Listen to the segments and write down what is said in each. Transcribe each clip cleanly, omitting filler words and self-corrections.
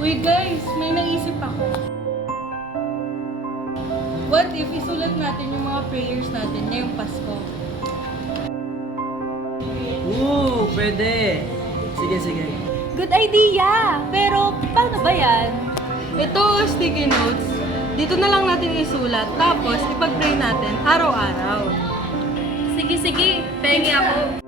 Uy guys, may naisip ako. What if isulat natin yung mga prayers natin ngayong Pasko? Pwede. Sige, sige. Good idea! Pero paano ba yan? Ito, sticky notes. Dito na lang natin isulat, tapos ipag-pray natin araw-araw. Sige, pengi ako.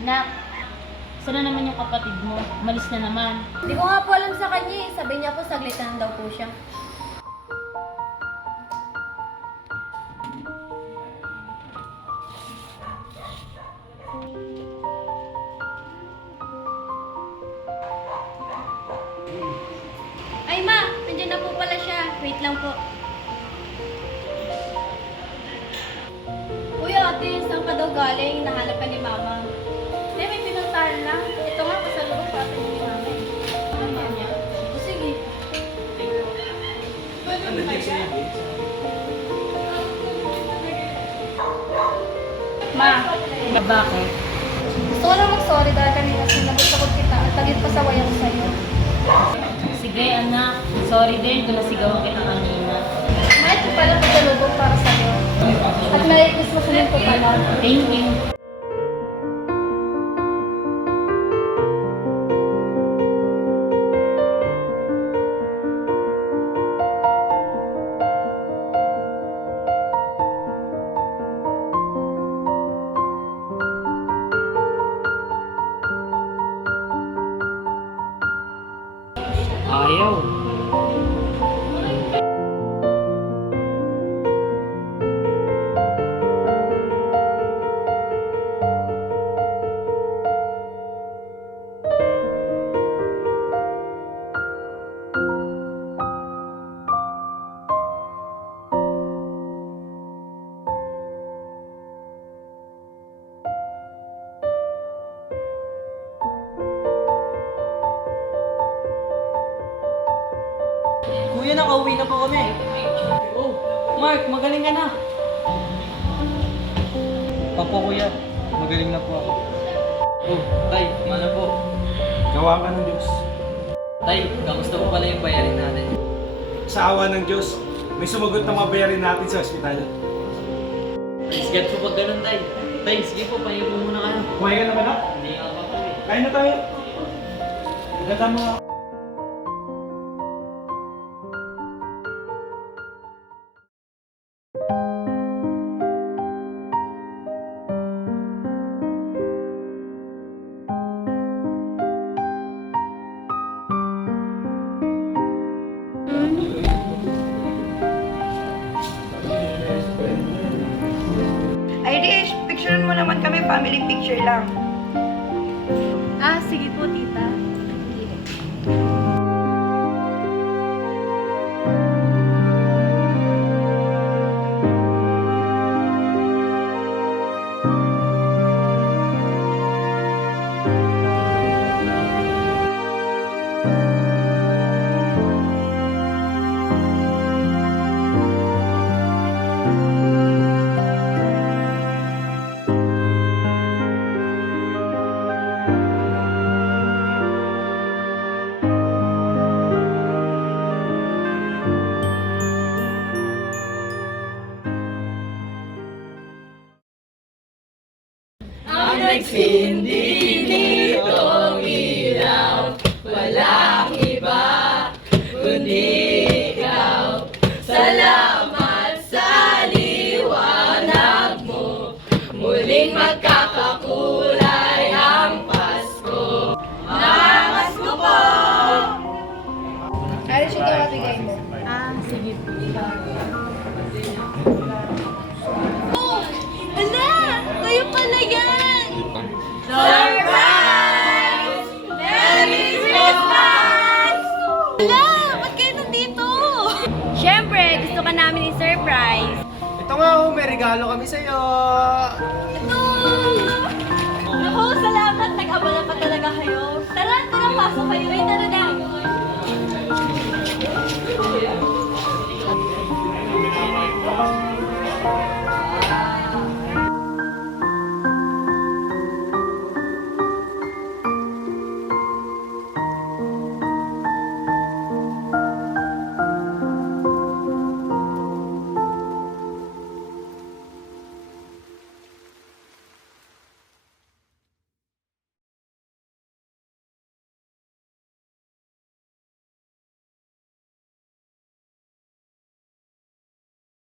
Anak, sana naman yung kapatid mo? Malis na naman. Hindi ko nga po alam sa kanya eh. Sabi niya po saglit na lang daw po siya. Ay ma, nandiyan na po pala siya. Wait lang po. Uy ate, saan ka daw galing? Nahanap ka ni mama. Hindi, may pinuntahan lang. Ito nga, pasalubong pa ito ni mama. Ano niya? O sige. Ma, bakit? Gusto ko lang mag-sorry dahil kanina sinagot kita at tagit pa sa wayang sa'yo. Sige anak, sorry din kung nasigawan kita kanina. May ito pala pasalubong para sa'yo. At Merry Christmas ulit po pala. Thank you. Ayaw. Kuya, nakauwi na po kami. Oh, Mark, magaling ka na. Papo kuya, magaling na po ako. Oh, tay, mana po. Gawa ka ng Diyos. Tay, kamusta po pala yung bayarin natin? Sa awa ng Diyos, may sumagot na mabayarin natin sa ospital. Sigat po pag ganun, tay. Tay, sige po, pahinga po muna kayo. Kumain ka na ba na? Hindi nga pa po eh. Kain na tayo. Ganda mo. Irish, picturean mo naman kami, family picture lang. Ah, sige po tita. regalo kami sa'yo.